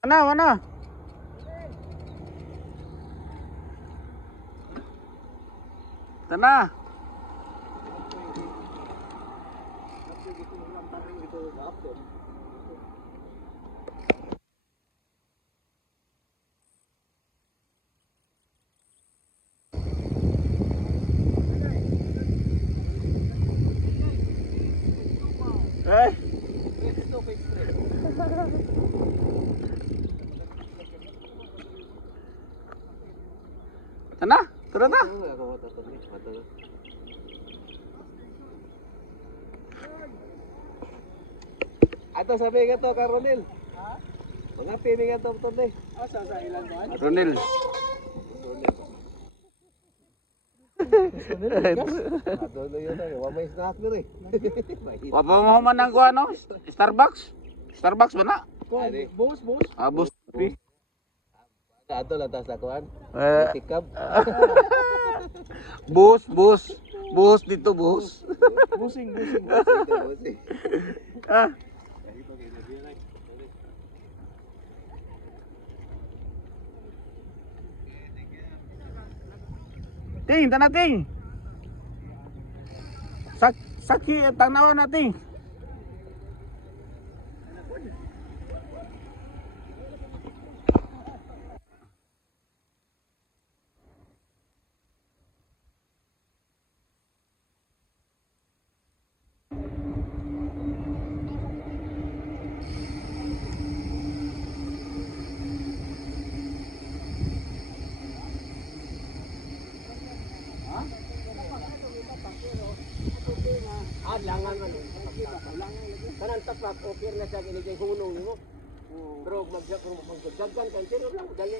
Mana? Tanah. Eh. Tanah, turun na. Ato sabi nga to, Karonil. Ha? Mga pini nga to, Tony. Asa sa ilang buwan? Ronel. Ato na yun ay, wamay snack na rin. Wapa mo man ng ano? Starbucks? Starbucks ba na? Boss. Bus. Ato lang tas nakuhan. Eh, Tikab. bus dito bus. Busing. Ah. Ting, tanah ting. Saki tanawan nating. Langan man. Kanan tapak okay na sa kinigay hunong nimo. Pero magdaggan kan pero lang dali.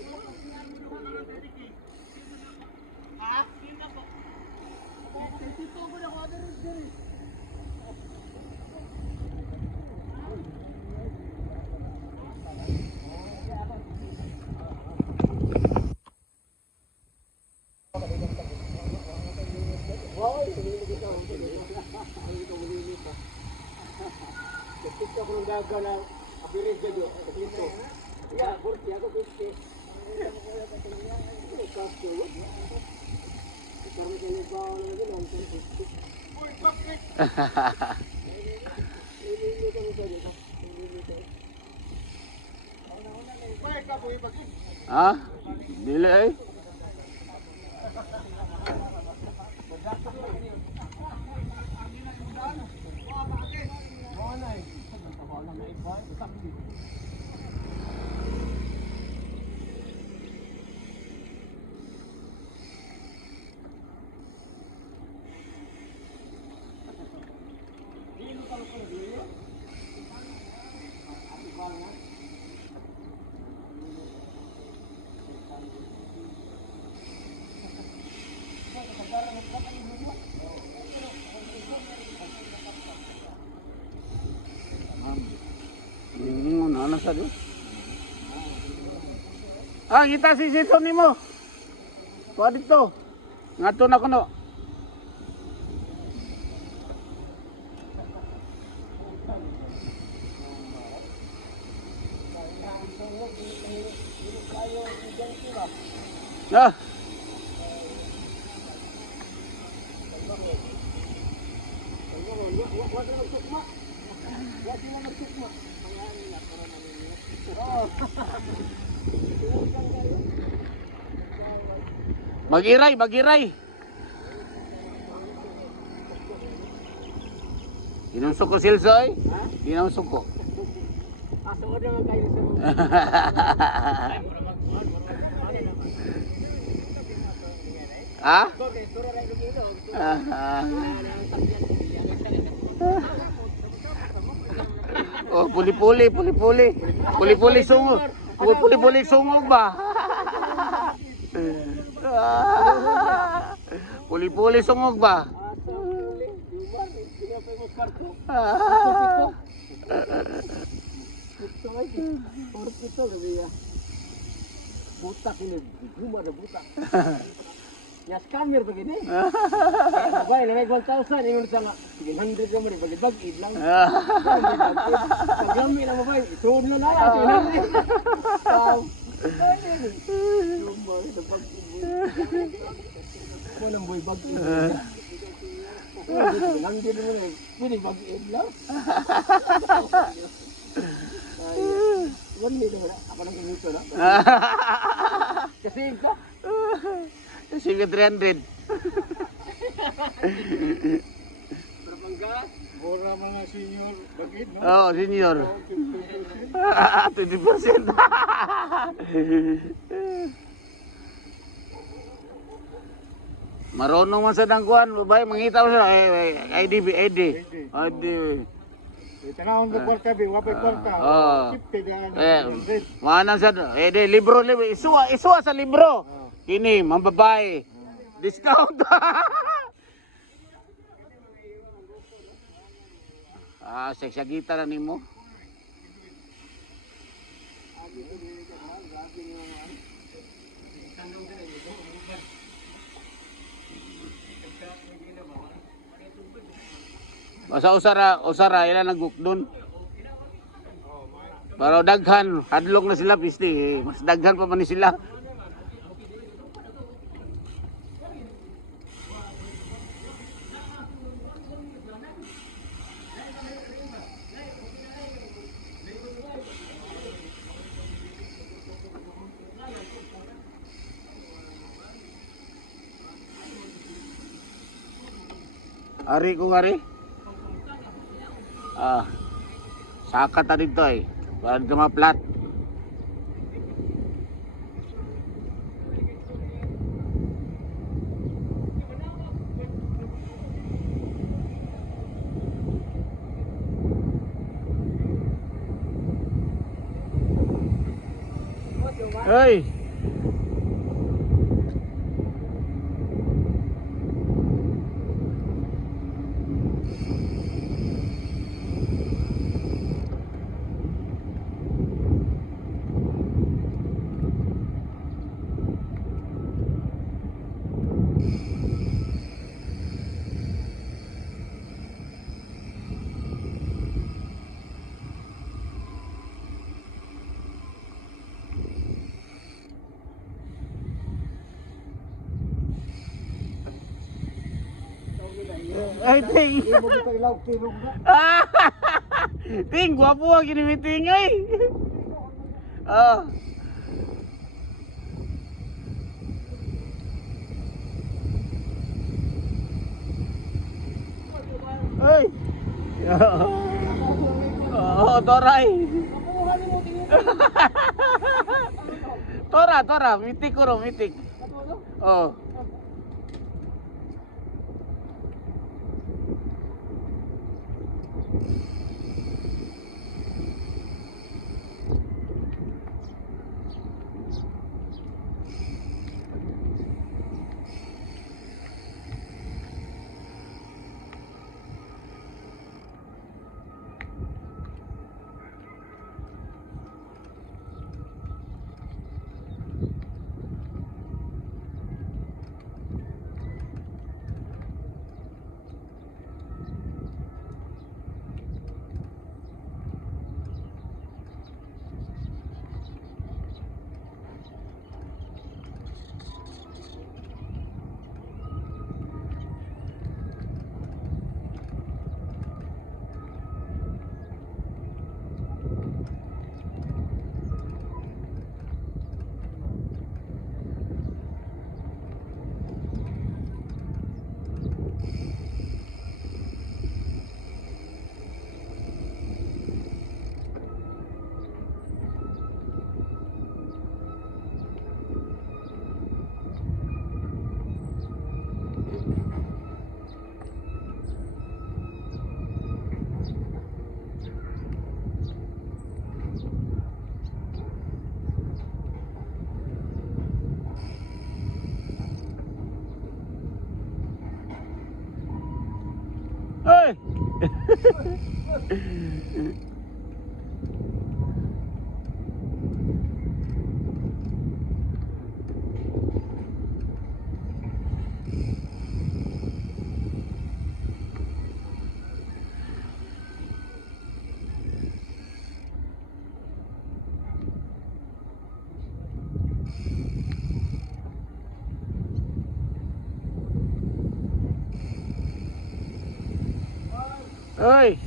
Ketika belum gagal na apirin jadi itu. Ya, burti aku burti. Kasto. Karena ini bawah lagi nonton burti. Ini kan saja. Baik ka boy bagi. Ah? Dili eh. Ano sa di? Ah, kita si Sito nimo. Kuha dito. Ngato na kuno. Ah. Magiray. Inusok ko silsoy? Inusok ko. Aso ada man kayo sa. Ah? Okay, turo ra dito. Oh, puli-puli sungog. Puli-puli sungog ba? Puli-puli sungog ba? Butak ini, gumar butak. Ya scammer begini. Babae na may 1,000 ingon sa nga. Sige 100 ka mo rin pag bag-id lang. Paglami na babae, isuod na na yan. Walang boy bag-id. Nandiyan mo na eh. Pwede bag-id lang. 1 minute na. Ako nang kinuto na. Kasi ka. Sige 300. Berbangga. Mura mga senior bagid, no? Oh, senior. 20%. Marunong man sa dangkuan, babae mangita mo siya ID. Tanawon ko kwarta bi, wapay kwarta. Oh. 50 diyan. Manang sa libro isuwa sa libro. Kini mambabae. Discount. Seksagita na nimo. Basta usara ila nagukdon. Pero daghan, hadlok na sila pisti, mas daghan pa man ni sila. Ari ko ari. Saka ta dito eh. Bahan ka maplat. Hey! Ay, ting. Imo kita ilaw tirog na. Ting, gwapo ang kinimiting ay. Ah. Ay. Oh, toray. Tora, mitik ko ro, mitik. Oh. Hey! Oy.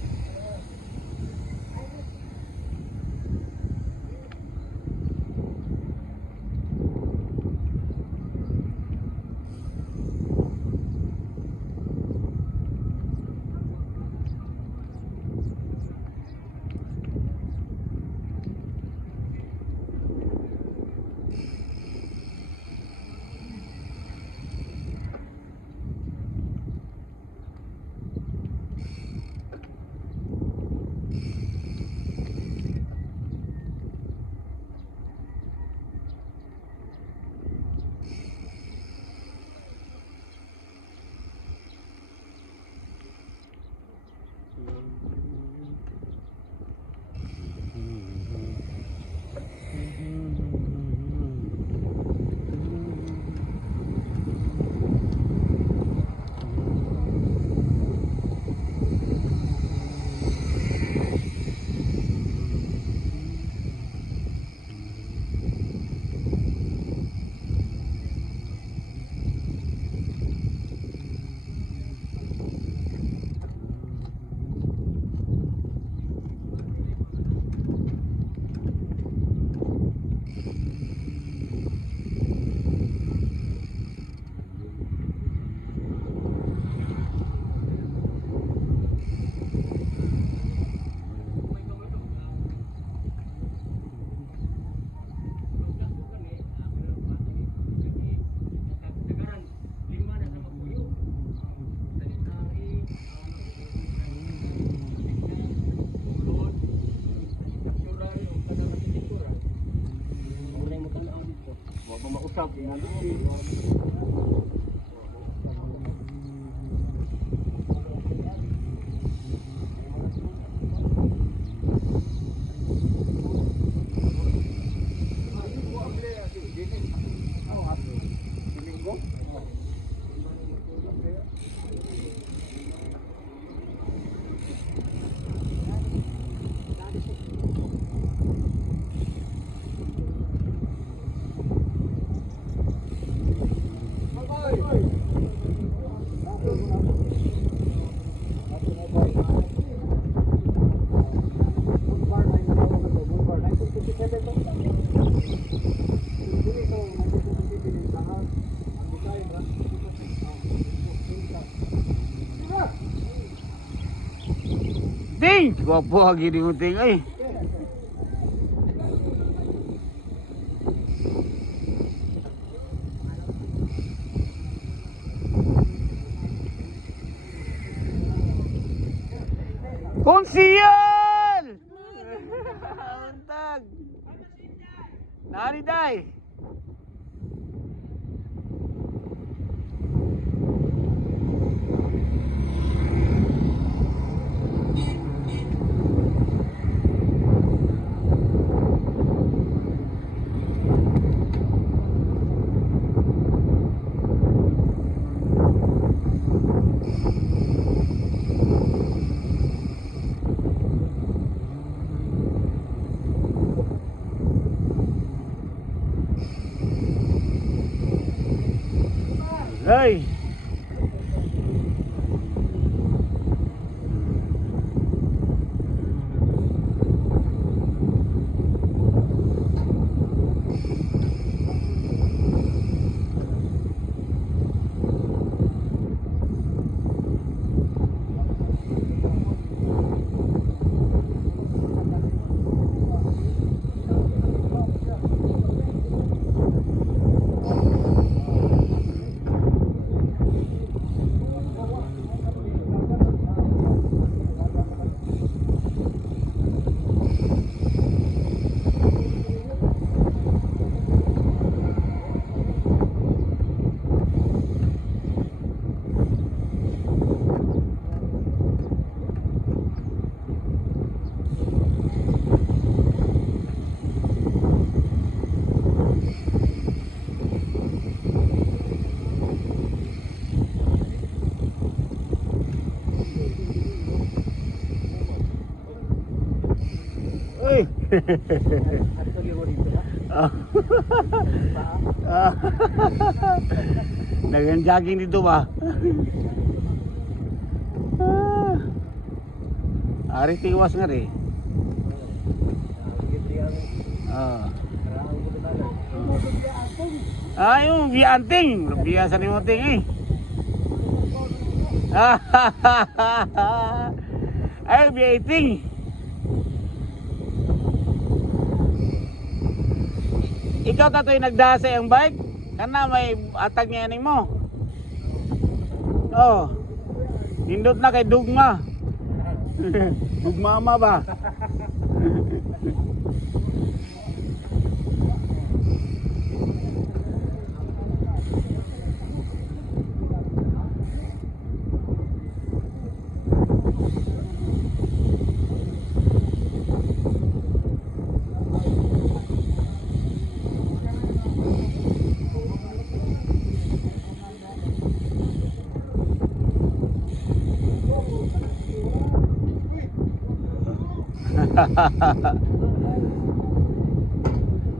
Ting, gwapo lagi ni Ting ay. Konsial! Untag. Nari day. Hey. Uy. Dagang jogging dito ba? Ari tiwas nga rin. Yung bianting. Biasa ni Moting eh. Ay, biating. Ikaw tatoy nagdasa yung bike? Kana may atag niya yaning mo. Oh. Nindot na kay Dugma. Dugmama ba?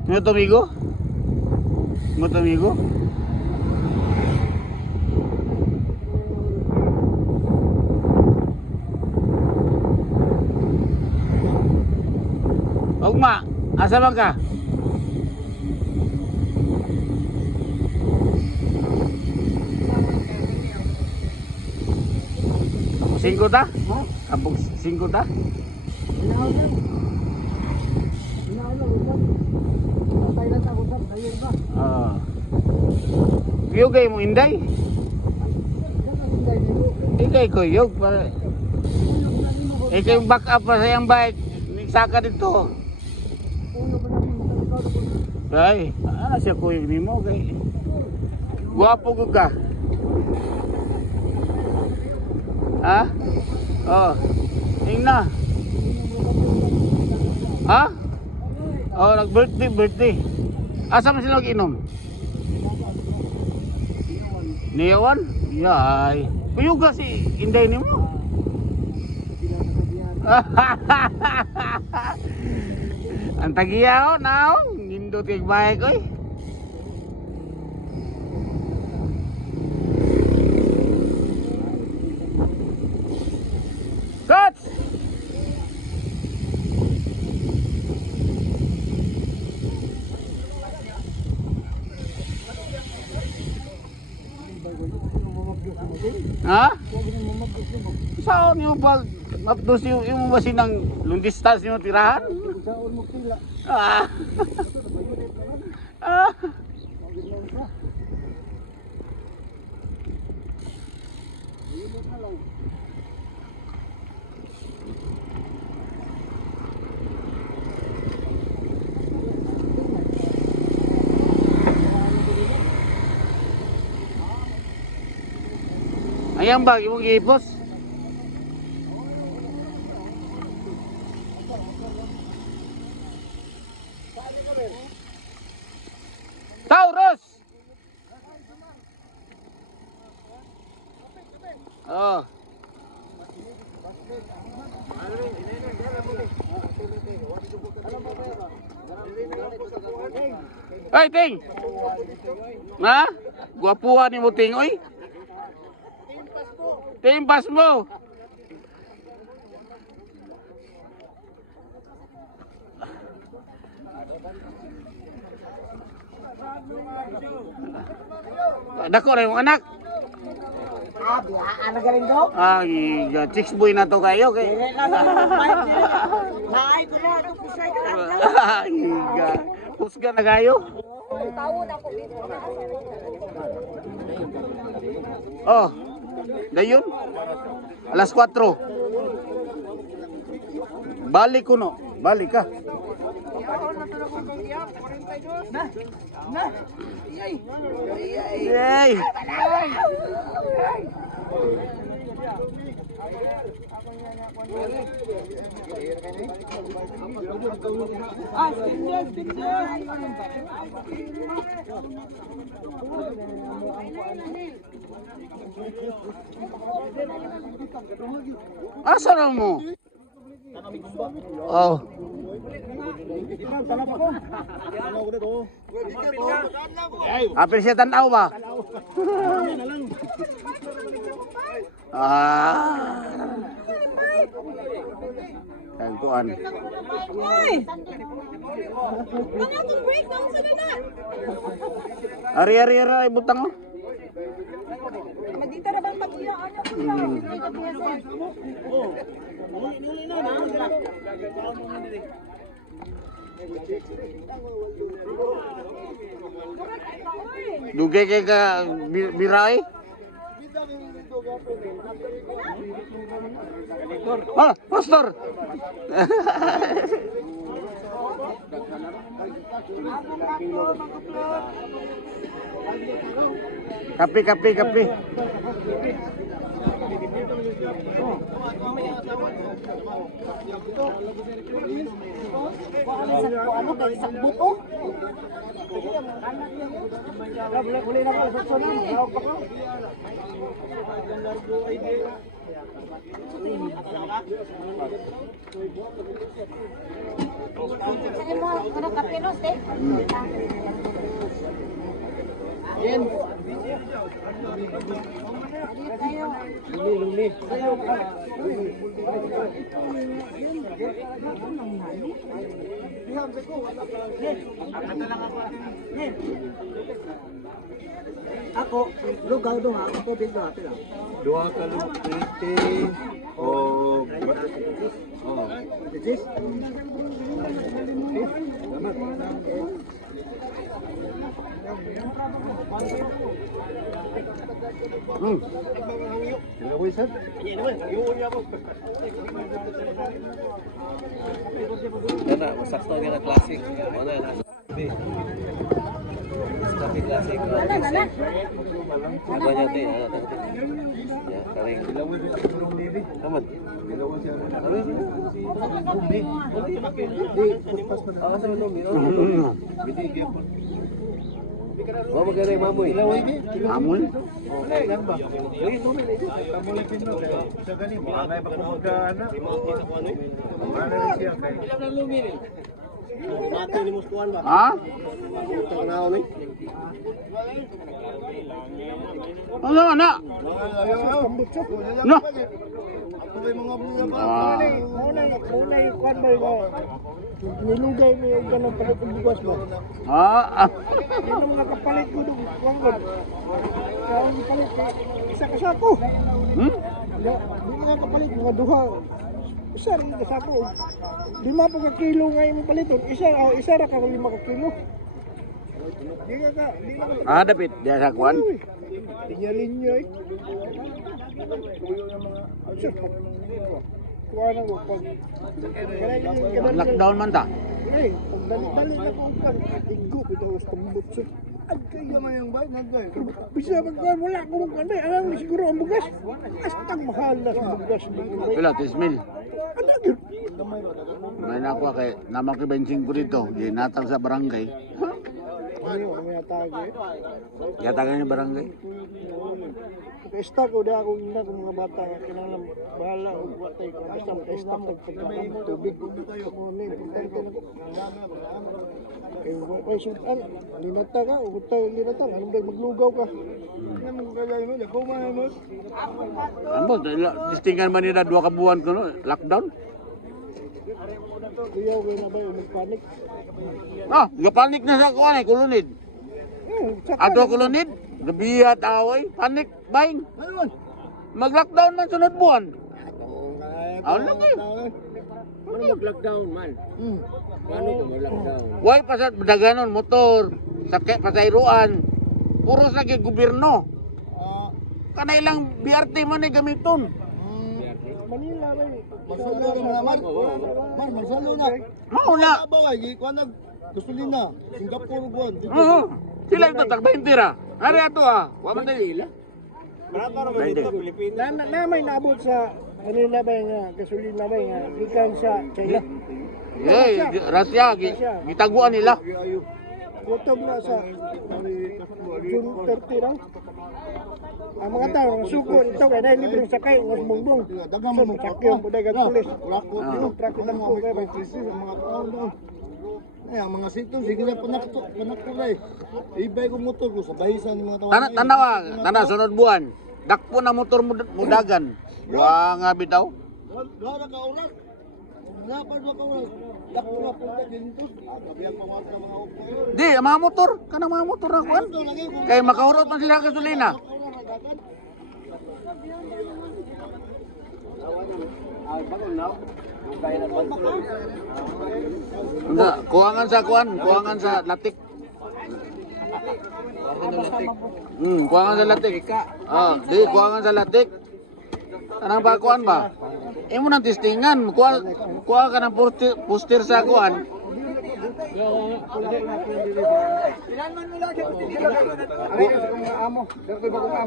Mo tumigo? Mo tumigo? Ugma, asa man ka? Singko ta? Kapag singko ta? Yugay mo inday? Ikay ko yug para ikay back up pa sa yung bike. Saka dito. Ay, siya ko yung nimo kay. Guwapo ko ka. Ha? Oh. Tingna. Ha? Oh, nag-birthday. Asa man sila mag-inom? Niyawan? Yay. Kuyog ka si Inday ni mo. Ang tagiya o, naong. Nindot yung bahay ko eh. Coach! Ha? Saan yung pag mapdos yung basin ng long distance yung tirahan? Saan mo pila? Ah. Ah. Ayan ba, yung ipos? Taurus! Oh. Ay, Ting! Ha? Guwapuhan ni mo, Ting, oy! Timpas mo! Dako na yung anak. Ano galing daw? Chicks boy na to kayo kay. Naay ko na, ito pusay ka lang. Husga na kayo. Tawon ako dito. Oh. Dayon. Alas 4. Balik ko no. Balik ka. Yay! Asa na mo? Oh. Apil siya tanaw ba? Ah. Kaya kuan. Ay! Mga akong break na sa na. Ari butang mo. Magdita na bang pag-iyaan niya ko lang. Dugay kay ka biray. Ah, pastor. Kape. Ano kay isang buto? Saan mo ano kapinos eh? Ako, lugaw doon ha. Ako din doon ha. Dua ka lumiti o... Oh. Yan na, masakto yan na classic. Ano yan? Classic. Nana. Ano niya ito? Yan, karing. Naman. Oh, magkano yung mamoy? Amoy. Ha? Ano na? No. Ah. Nilugay mo yung ganang palit ng bugas mo. Ah. Yun ang mga kapalit ko doon. Wangod. Kaya ang palit, isa ka sako. Hmm? Di mga kapalit, mga duha. Isa rin ka sako. 5 ka kilo nga yung paliton. Isa ra ka 5 ka kilo. Di ka ka, di na ka. Ah, dapat dia sa kuan. Tinyalin nyo eh. Kuha na ko pag... Lockdown man ta. Eh, pag dali-dali na ko pag igop ito ang tumbot siya. Ay, kaya man yung bayad, nagay. Bisa magkuhan, wala ko magkuhan. Alam ni siguro ang bugas. Astang mahal na sa bugas. Pila 10,000. Ano yun? May na ako kay namang ko bensin ko dito. Ginatag sa barangay. Ano, may atag eh. Yatagan yung barangay. Naka-stock ko na akong ina kung mga bata. Kinalang bahala o batay ko. Basta maka-stock ng pagkakamang tubig. Ano, importante na ko. Kaya sultan, linata ka, ugot tayo linata. Anong ba maglugaw ka? Ano mo kaya mo? Nakumahan mo? Ano, distingan man nila 2 ka buwan ko no, lockdown. Kuyaw ko na ba yung magpanik? Ah, gapanik na sa kuan eh, kulunid. Ato kulunid, gabiya taway, panik baing. Mag-lockdown man sunod buwan. Ano lang kayo? Ano mag-lockdown man? Paano ito mag-lockdown? Way pasat daganon motor, sakay pasayruan. Puro sa gobyerno. Kanay lang BRT man ay gamiton. Manila ba eh? Magsalo na naman. Magsalo na. Mao na. Baway, kuan nag gasolina. Singapore buwan. Oo. Sila ito tag 20 ra. Ari ato ah. Wa man dili. Na may naabot sa kanina ba yung gasolina ba yung gikan sa China? Eh, Russia gitaguan nila. Gutom na sa June 30 raw. Ang mga tao, suko ito kaya dahil libreng sakay, mas bumbong. So, magsakyo, buday kag pulis. Yung truck na po kaya ba? Ang mga sito, sige na panakto na eh. Ibay ko motor ko sa bahisan ng mga tawanan. Tanawa, sunod buwan. Dakpo na motor mo dagan. Wa nga bitaw. Wala ka ulat. Dapat makaulat. Yak ko nga punta dito. Kabiyan pa mga upo. Di, ang mga motor. Kanang mga motor na kuan. Kaya makaurot man sila gasolina. Kuwangan sa kuan, kuwangan sa latik. Kuwangan sa latik. Ah, di kuwangan sa latik. Anang ba kuan ba? Imo nang testingan, kuha ka ng poster sa kuan.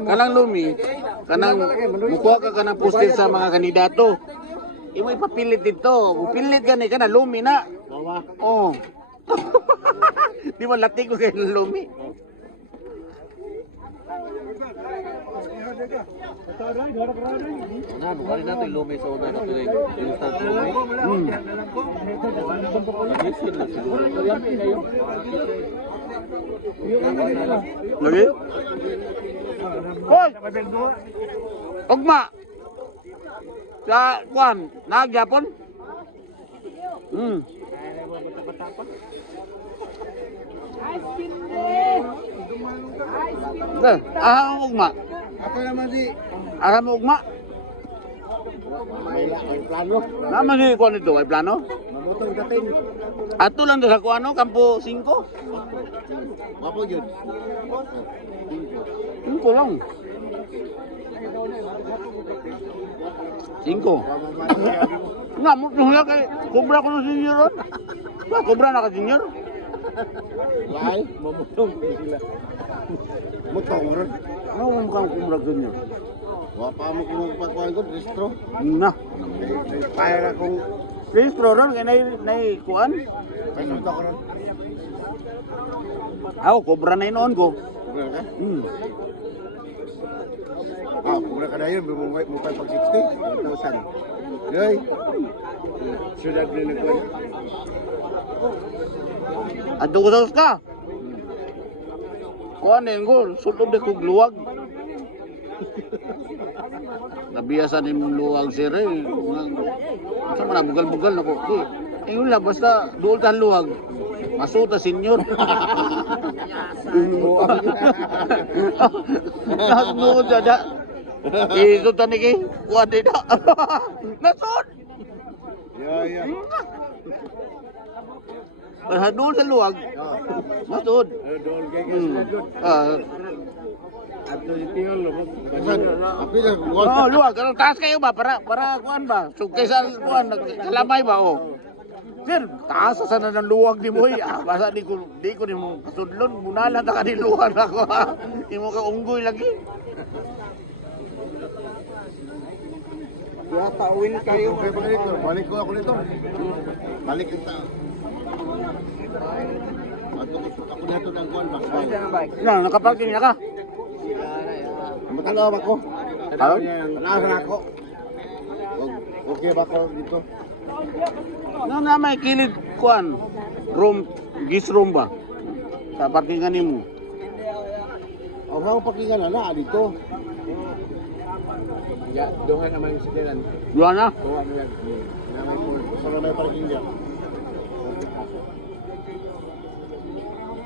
Kanang lumi, kanang mukuha ka ng poster sa mga kandidato. Imo ipapilit dito. Upilit gani ka na lumi na. Oh. Di ba latik ko kay lumi? Bukan natin lumi sa una na tuloy. Instant lumi. Lagi? Hoy! Ugma! Sa kuan, nagyapon? Ahang ugma. Ako naman si Ahang mo ugma. may plano. Naman si kuan ito, may plano? Mamutong dating. Ato lang doon sa kuano, Kampo 5? Wapo yun. 5 lang. 5. Nga, mula kay kubra ko ng senior ron. Ba, kubra na ka senior? Why? Mamutong sila. Mutong ron. Nga, kang kubra senior. Wapa mo kung magpakuhan ko, distro. Na. May fire akong Please, bro, ron, kaya kuan. pasunta ko ron. Ako, kubra na inoon ko. Kubra ka? Kubra ka na yun. Mo pa pag 60. 1,000. Yoy. Sudat na nagkuhan. Ato ko sa ka. Kuan na yun ko, sulod na kong luwag. Nabiyasan din mong luwag sir eh. Sa mga bugal-bugal na ko. Yun lang, basta doon tahan luwag. Masuta senior. Nasud dada. Iso tani ki, kuan din na. Nasud. Yeah. Basta doon sa luwag. Nasud. Dol kay ka Ato si Tingol lo. Api na Oh, luwag. Anong taas kayo ba? Para kuan ba? Sugkay sa kuan, kalamay ba? Oh. Sir, taas sa sana ng luwag ni mo. Basta di ko ni mo pasudlon. Munalan na ka ni luwag ako. Di mo ka unggoy lagi. Yata uwin kayo. Balik ko ako nito. Balik kita. Ako na ito ng kuwan. Nakaparking na ka. Matalaw ako. Ano? Nakasan ako. Okay ba ako dito? Na may kilid kuan. Gis room ba? Sa parkingan nimo. O ako pakingan na dito. Ya, doon naman yung sikiran. Luwa na? Doon mo yan. Sa may parking dyan.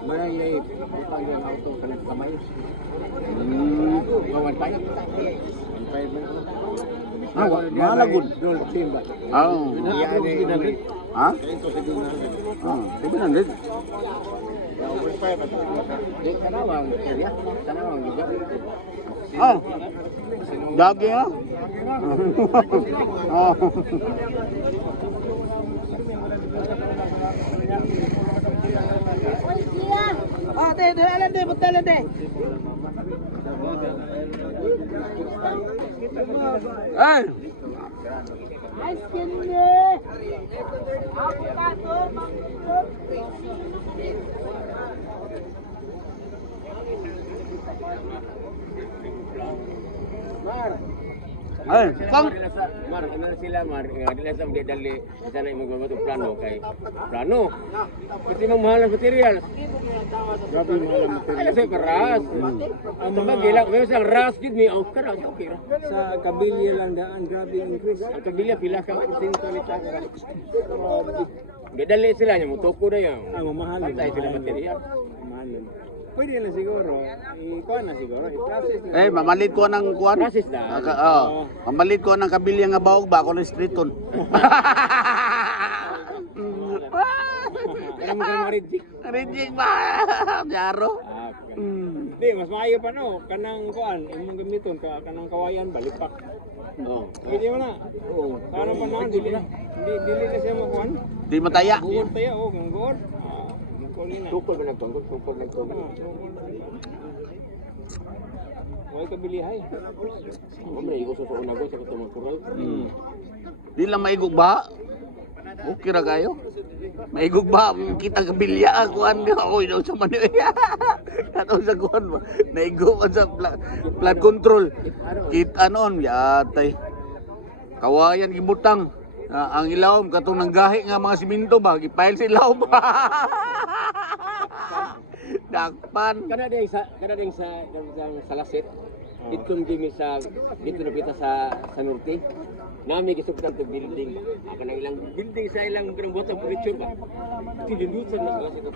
May pagyan auto sa kamay. Gawan tayo. Malagod. Dol simba. Oh. Ha? Ito sa dinagin. Oh, 700. Di kanawang area, kanawang lugar. Oh. Daging ha? Oh. Hey! Ay, kung Mar, ano na sila, Mar, nila sa mga dali, sana yung magbabato plano kay plano. Kasi mga mahal na materials. Grabe yung mga Ay, nasa karas. Ang mga gila, may isang ras, gid may out karas, okay ra. sa kabilya lang daan, grabe yung increase. Ang kabilya, pila ka porsyento ni sa karas. Gadali sila niya, mutoko na yan. Mamahal. Pantay sila material. Pwede na siguro. Ikuha na siguro. I-process na. mamalit ko ng kuan. Process na. Mamalit ko ng kabilya nga bawog ba ako ng streeton. Kaya mo ka reject. Reject ba? Yaro. Hindi, mas maayo pa no. Kanang kuan, imong gamiton ka kanang kawayan balipak. Oh. Pwede mo na. Oo. Sana pa na dili na. Dili na siya makuan. Di mataya. Buod tayo oh, kung buod. Kulina. Tukol ba nagtungkol? Tukol nagtungkol. Wala ka bilihay. Hombre, iko sa una ko sa katong kural. Di lang maigog ba? Okay ra kayo. Maigog ba kita kabilya kuan nga oy daw sa Manila. Ato sa kuan ba. Naigog man sa flood control. Kita noon yatay. Kawayan gibutang. Ang ilawom katong nanggahi nga mga siminto ba gipail sa ilawom. Dakpan. Kana ding sa Salasit. Itong gimi sa dito na kita sa norte. Nami gisupitan to building. Ako nang ilang building sa ilang pinambuhat ang furniture ba. Tindusan na kasi ito.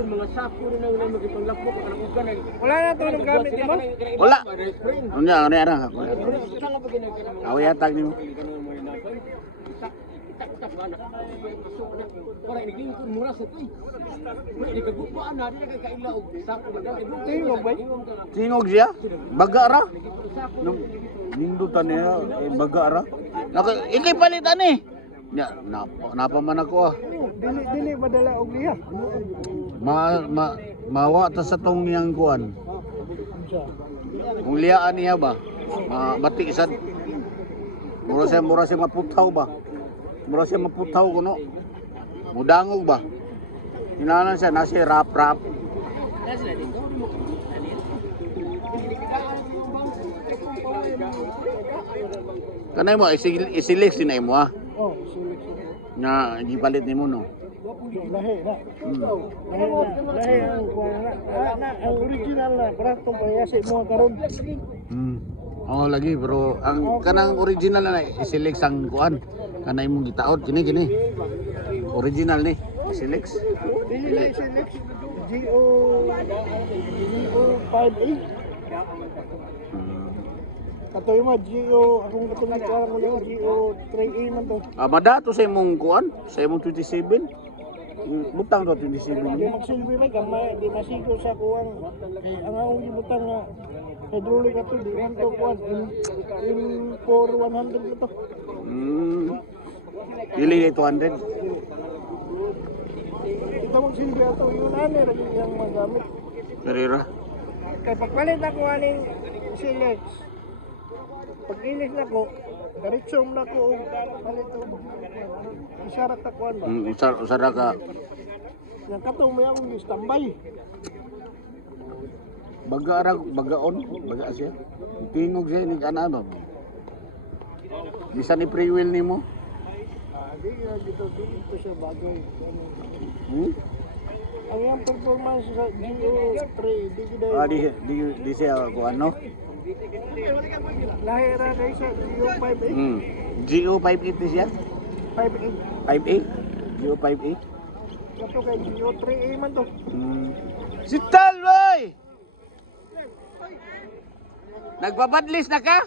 Mga sako na nang magipanglakbo ka kanang ugan. Wala na to ng gamit mo. Wala. Unya ano ara ako. Awi atag nimo. Orang ini lingkod mura sa tuy. Di kagupaan na, di na kailaw. Sako ba daw? Tingog ba? Tingog siya? Baga ra? Nindutan niya, baga ra? Ikay palitan eh. Napa man ako ah. Dili ba dala og liya? Mawa ta sa tong yang kuan. Kung liyaan niya ba? Bati isad. Mura siya maputaw ba? Mura siya maputaw kuno. Mudangog ba? Hinanan siya nasi rap. Kanay mo isilik sinay mo ah. Oh, sulit. Nga gipalit nimo no. Lahi na. Lahi ang kuan na. Ang original na prato payasi mo karon. Oh lagi bro, ang kanang original na isilik sang kuan. Kanay mong gitaod kini. Original ni isilik. Dili na select GO 5A. Katoy mo GO akong katulad ko lang mo GO 3A man to. Madato sa imong kuan, sa imong 27. Butang do 27 Di ni. magsilbi may gamay, di masigo sa kuwang kay ang akong gibutang nga hydraulic ato di man to kuan in for 100 ito. Dili 200. Kita magsilbi ato yun ani ra gyud yang magamit. Karira. Kay pagpalit ako aning select. Pag inis na ko, garitsom na ko og palit og isarat ta kuan ba. Usara ka Yang katong may akong standby. bagaon, baga siya. Tingog siya ni kanano. Bisa ni pre-wheel nimo. Di nga dito siya bagay. Ang yung performance sa GO3, di kita Di siya ko ano. lahi ra kay sa GO5A. GO 580 siya. 5A. 5A. GO 5A. Kato kay GO3A man to. Si Talboy! Nagpabadlis na ka?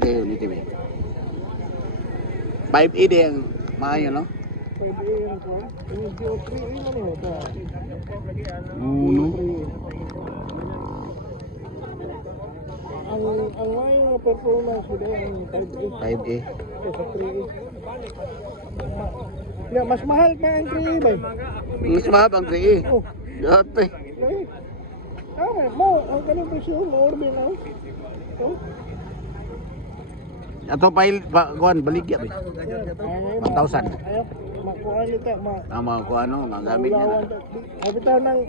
Ayun, ito ba? 5A din ang maayo, no? 5A yan ko. Yung GO3A man yun. Uno. ang mga performance ko dahil ang 5A. 5A. Ito sa 3A. Mas mahal pa ang 3A ba? Mas mahab ang 3A. Oh, Dati. ay. Mo, ang kanong presyo, ma-order na. Oh. Ato kuan baligya ba? 1,000. Ayaw, makuha nito, Tama ko ano, magamit niya. Ulawan. Habitaw ng,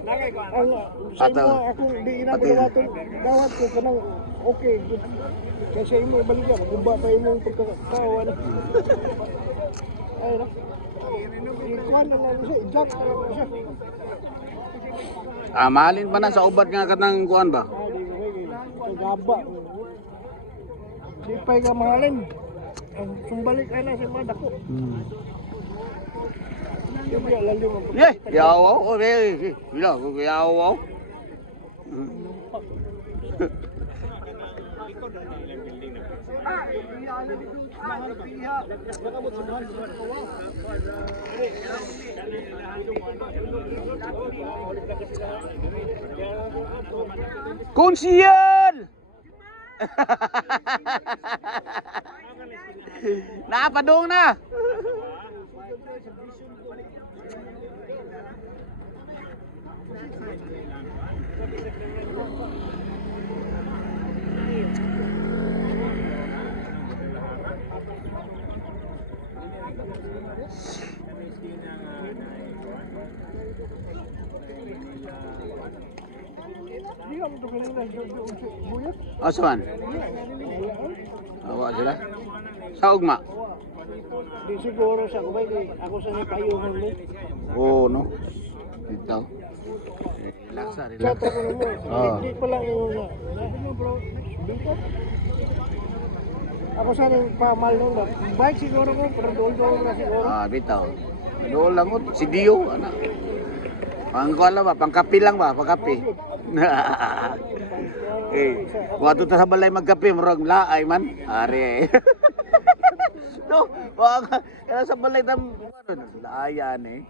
ang, sa Ataw. imo, akong di inabulawaton, dawat ko kanang, okay, good. Kasi imo, balik ka, magumba pa imong pagkakawan. Ay, no? Ikuhan na lang siya, i-jack na lang siya. Mahalin pa na sa ubat nga kanang kuan ba? Ay, di ko kay gaba. Di pa ka mahalin. Ang sumbalik ay na si Madako. Yung biya lalim ang Ye, yawaw. Ore, bila ko yawaw. Kunsiyan! Napadong na. Di ka mo ito kanina, buyat. Asuan? Awa sila. Sa ugma. Di siguro sa kubay, ako sa nipayungan mo. Oo, no. Dito. Relaxa, relax. Chat ako na mo. Oo. Hindi pa lang yung bro. Dito. Ako sa nang pamal nung ba? Bike siguro ko, pero doon na siguro. Bitaw. Doon lang ko. Si Dio, anak. Pangkuan lang ba? Pangkapi lang ba? Pangkapi. Wato ta sa balay magkape, murag laay man. Ari. No, kaya sa balay tam laayan eh.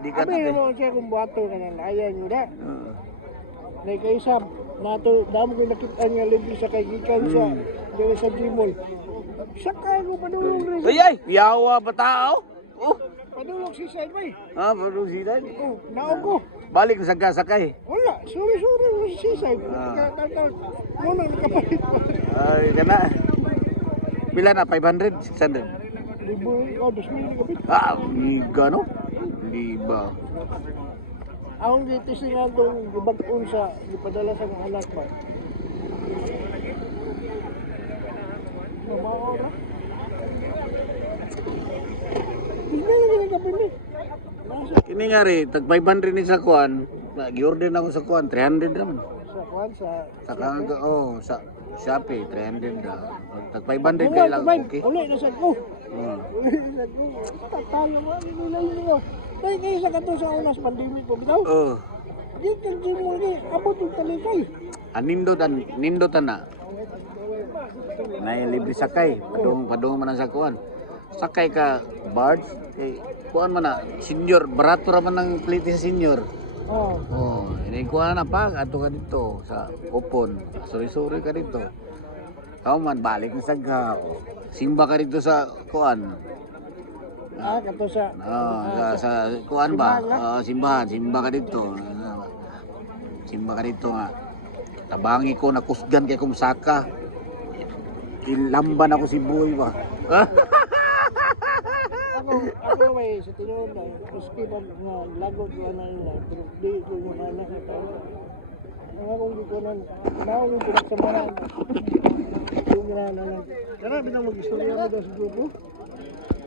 Di ka Abi mo siya kung buhato na ng ayan nyo na. Like kaisam, nato, damo ko nakita nga libre sa kaigikan sa dito sa Gmall. Sakay ko padulong rin. Ay, yawa ba tao? Oh, Padulong si Side Bay. baru sidan. Oh, naog ko. Balik sa sakay. Wala, sorry, si Side. Muna nakapalit pa. Ay, kana. Pila na 500, 600. Libo, 2,000 kapit. Liga no? Liba. Ang gitisingan doon, gibag-on sa, gipadala sa mga anak ba? Mamaw na. Hindi na lang kapit Kini nga rin, tag 500 ni sa kuan. Gi-order na ako sa kuan, 300 naman. sa kwan, sa... Sa Shopee, 300 na. Tag 500 kay lang, okay? Uli na sa ko. Hmm. Uli na sa ko. Tatalo mo, nilay nyo. Dahil kayo sa kato sa unas pandemic ko, bitaw. Oh, Di ka mo ni, abot yung talikay. nindotan na. Nay libre sakay, padung man ang sa kuan. Sakay ka barge, kuan man na, senior, barato ra man ang plite sa senior. Oh. Oh, ini kuha na pa ato ka dito sa Upon. Sorry ka dito. Kau man balik na sagha. Simba ka dito sa kuan. Kato sa... Sa kuan ba? Simba ka dito. Simba ka dito nga. Tabangi ko na kusgan kay kumsaka. Ilamban ako si Boy ba. Ako may sa tinuod na, maski pa nga lagod ko na yun, pero di ko yung anak na tao. Ang akong gikunan, naong yung pinagsamahan. Yung ginana lang. Kaya binang mag-istorya mo daw sa grupo.